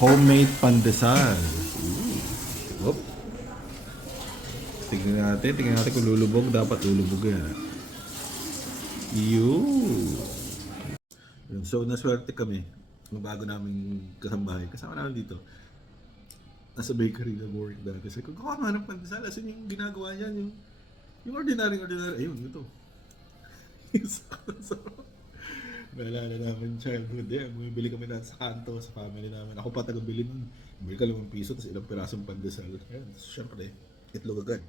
Homemade pandesal. Ooh. Tingnan natin kung lulubog. Dapat lulubog yan. So, naswerte kami. Yung bago namin kasambahay. Kasama namin dito. Nasa bakery na work dati. Sabi ko, gawa nga ng pandesal. As in, yung ginagawa niyan, yung ordinary. Ayun, ito. So, naalala namin childhood bumibili kami na sa kanto sa family namin. Ako pa taga-bili nun. Bili ka 5 piso tapos ilang pirasong pandesal. Ayun, syempre, itlog agad.